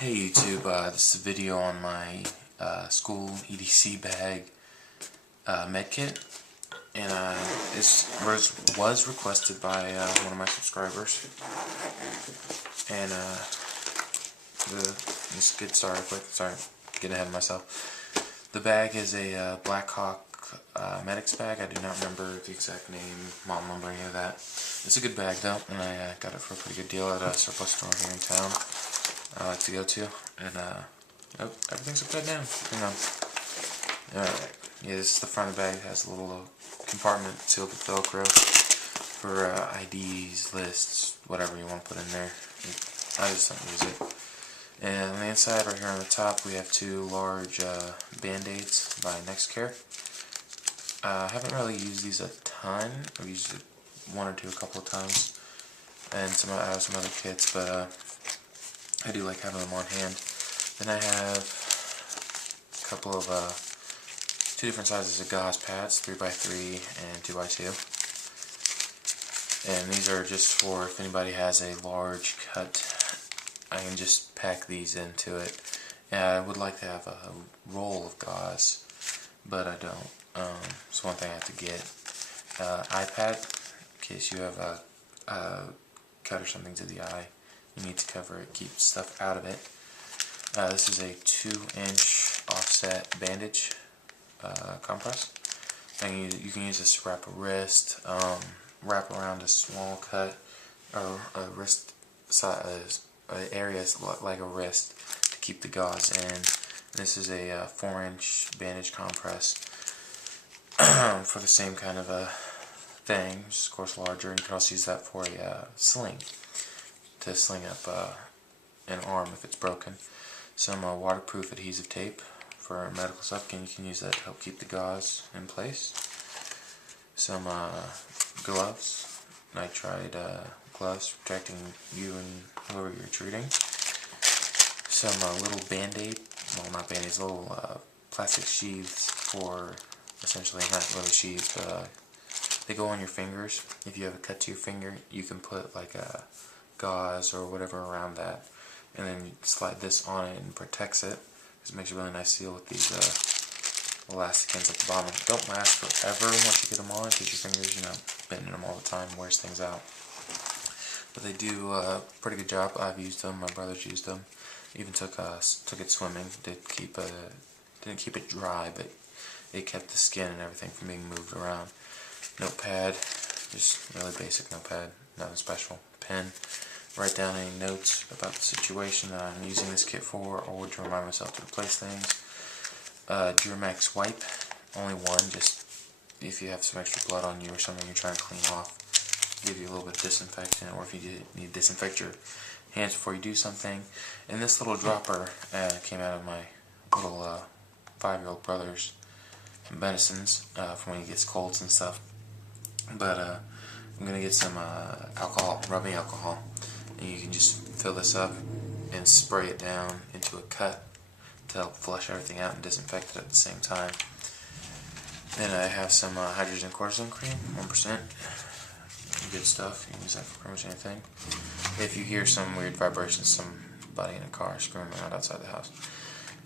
Hey YouTube, this is a video on my school EDC bag med kit, and this was requested by one of my subscribers. And let's get started quick. Sorry, getting ahead of myself. The bag is a Black Hawk medics bag. I do not remember the exact name, model number, any of that. It's a good bag though, and I got it for a pretty good deal at a surplus store here in town I like to go to, and oh, everything's upside down. Hang on. Alright, yeah, this is the front of the bag. It has a little compartment sealed with Velcro for IDs, lists, whatever you want to put in there. I just don't use it. And on the inside, right here on the top, we have two large Band-Aids by NextCare. I haven't really used these a ton. I've used it one or two a couple of times, and I have some other kits, but I do like having them on hand. Then I have a couple of two different sizes of gauze pads, 3x3 and 2x2. And these are just for if anybody has a large cut, I can just pack these into it. And I would like to have a roll of gauze, but I don't. It's one thing I have to get. iPad, in case you have a cut or something to the eye. You need to cover it, keep stuff out of it. This is a 2-inch offset bandage compress. And you can use this to wrap a wrist, wrap around a small cut, or a wrist size, area like a wrist to keep the gauze in. This is a 4-inch bandage compress for the same kind of a thing, just of course larger. And you can also use that for a sling, to sling up an arm if it's broken. Some waterproof adhesive tape for medical stuff, and you can use that to help keep the gauze in place. Some gloves, nitride gloves protecting you and whoever you're treating. Some little Band-Aid, well not Band-Aids, little plastic sheaths for, essentially not really sheaths, but they go on your fingers. If you have a cut to your finger, you can put like a gauze or whatever around that, and then you slide this on it and protects it. It makes a really nice seal with these elastic ends at the bottom. Don't last forever once you get them on, because your fingers, bending them all the time wears things out. But they do a pretty good job. I've used them. My brother's used them. Even took it swimming. Didn't keep it dry, but it kept the skin and everything from being moved around. Notepad, just really basic notepad, nothing special. Pen, write down any notes about the situation that I'm using this kit for, or to remind myself to replace things. W.H.Y, only one, just if you have some extra blood on you or something you're trying to clean off. Give you a little bit of disinfectant, or if you need to disinfect your hands before you do something. And this little dropper came out of my little 5-year-old brother's medicines for when he gets colds and stuff. But I'm going to get some alcohol, rubbing alcohol, and you can just fill this up and spray it down into a cut to help flush everything out and disinfect it at the same time. Then I have some hydrogen cortisone cream, 1%. Good stuff. You can use that for pretty much anything. If you hear some weird vibrations, somebody in a car screaming around outside the house.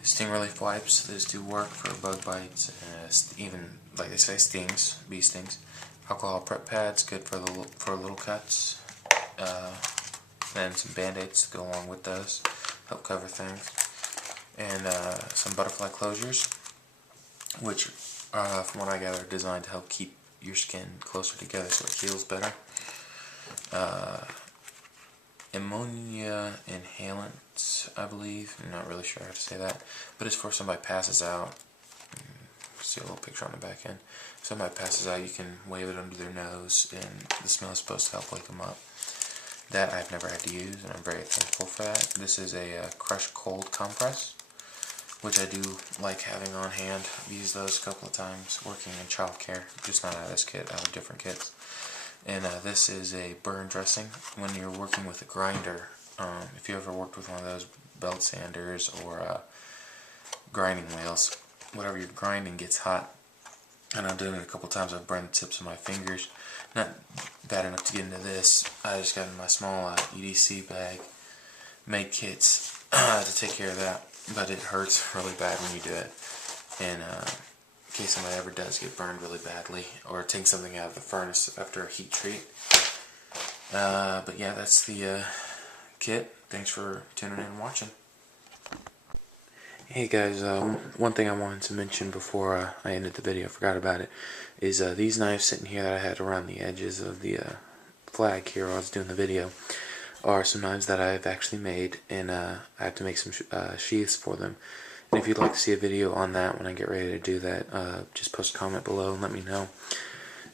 Sting relief wipes, those do work for bug bites, even, like they say, stings, bee stings. Alcohol prep pads, good for little cuts. Then some Band-Aids to go along with those, help cover things. And some butterfly closures, which, from what I gather, are designed to help keep your skin closer together so it heals better. Ammonia inhalant, I believe. I'm not really sure how to say that, but it's for if somebody passes out. See a little picture on the back end. If somebody passes out, you can wave it under their nose, and the smell is supposed to help wake them up. That I've never had to use, and I'm very thankful for that. This is a crushed cold compress, which I do like having on hand. I've used those a couple of times working in childcare, just not out of this kit, out of different kits. And this is a burn dressing. When you're working with a grinder, if you ever worked with one of those belt sanders or grinding wheels, whatever you're grinding gets hot, and I've done it a couple times. I've burned the tips of my fingers. Not bad enough to get into this. I just got in my small EDC bag, made kits to take care of that. But it hurts really bad when you do it. And in case somebody ever does get burned really badly, or take something out of the furnace after a heat treat. But yeah, that's the kit. Thanks for tuning in and watching. Hey guys, one thing I wanted to mention before I ended the video, I forgot about it, is these knives sitting here that I had around the edges of the flag here while I was doing the video are some knives that I've actually made, and I have to make some sheaths for them. And if you'd like to see a video on that when I get ready to do that, just post a comment below and let me know.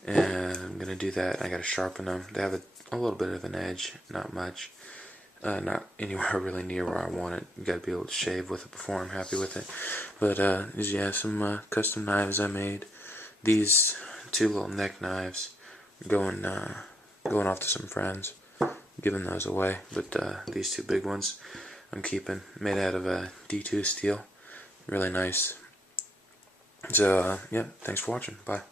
And I'm going to do that. I got to sharpen them. They have a little bit of an edge, not much. Not anywhere really near where I want it. You got to be able to shave with it before I'm happy with it. But yeah, some custom knives I made. These two little neck knives, going off to some friends, giving those away. But these two big ones I'm keeping, made out of D2 steel, really nice. So yeah, thanks for watching. Bye.